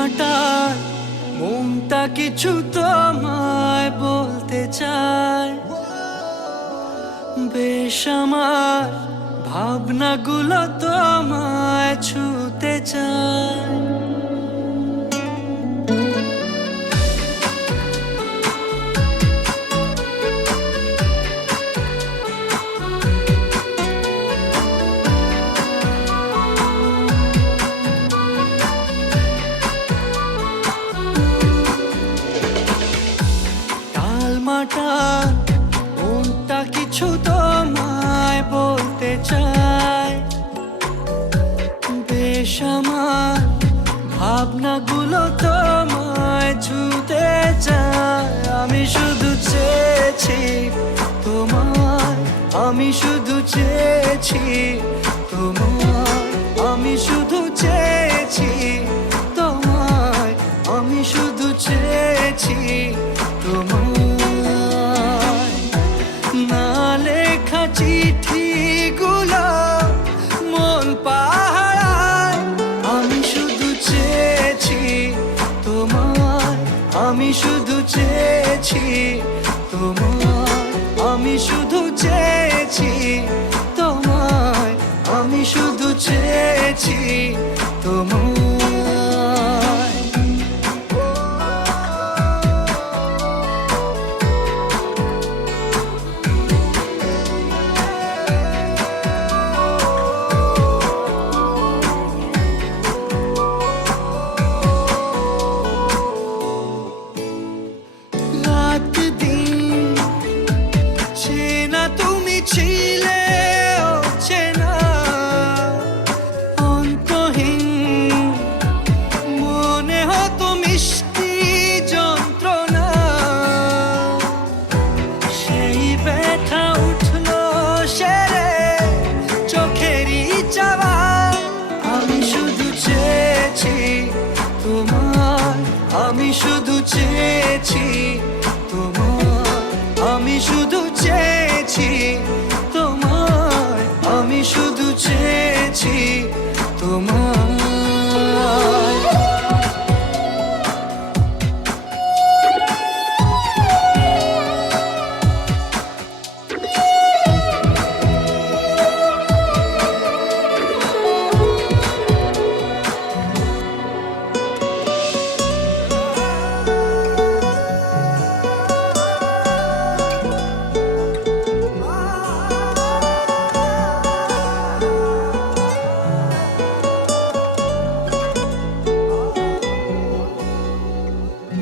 টালমাটাল মনটা কিছু তোমায় বলতে চায়। বেশ আমার ভাবনাগুলো তোমায় ছুতে চায়। টালমাটাল মনটা কিছু তোমায় বলতে চায়। বেশ আমার ভাবনাগুলো তোমায় ছুতে চায়। আমি শুধু চেয়েছি তোমায়, আমি শুধু চেয়েছি তোমায়, আমি শুধু চেয়েছি তোমায়, আমি শুধু চেয়েছি তোমায়। না লেখা চিঠিগুলো মন পাহারায়। আমি শুধু চেয়েছি তোমায়, আমি শুধু চেয়েছি তোমায়, আমি শুধু চেয়েছি তোমায়, আমি শুধু চেয়েছি তোমায়। রাত দিন চেনা তুমি ছিলে চেনা অন্তহীন। মনে হতো মিষ্টি যন্ত্রণা। সেই ব্যথা উঠলো সেরে চোখেরই চাওয়া। আমি শুধু চেয়েছি তোমায়, আমি শুধু চেয়েছি তোমায়, আমি শুধু চেয়েছি তোমায়, আমি শুধু চেয়েছি তোমায়।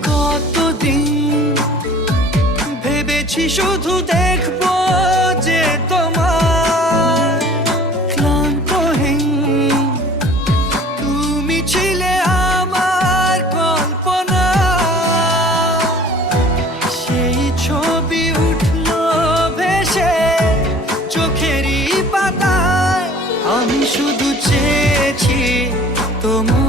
কতদিন ভেবেছি শুধু দেখবো যে তোমার ক্লান্তহীন। তুমি ছিলে আমার কল্পনা। সেই ছবি উঠলো ভেসে চোখেরই পাতায়। আমি শুধু চেয়েছি তোমার,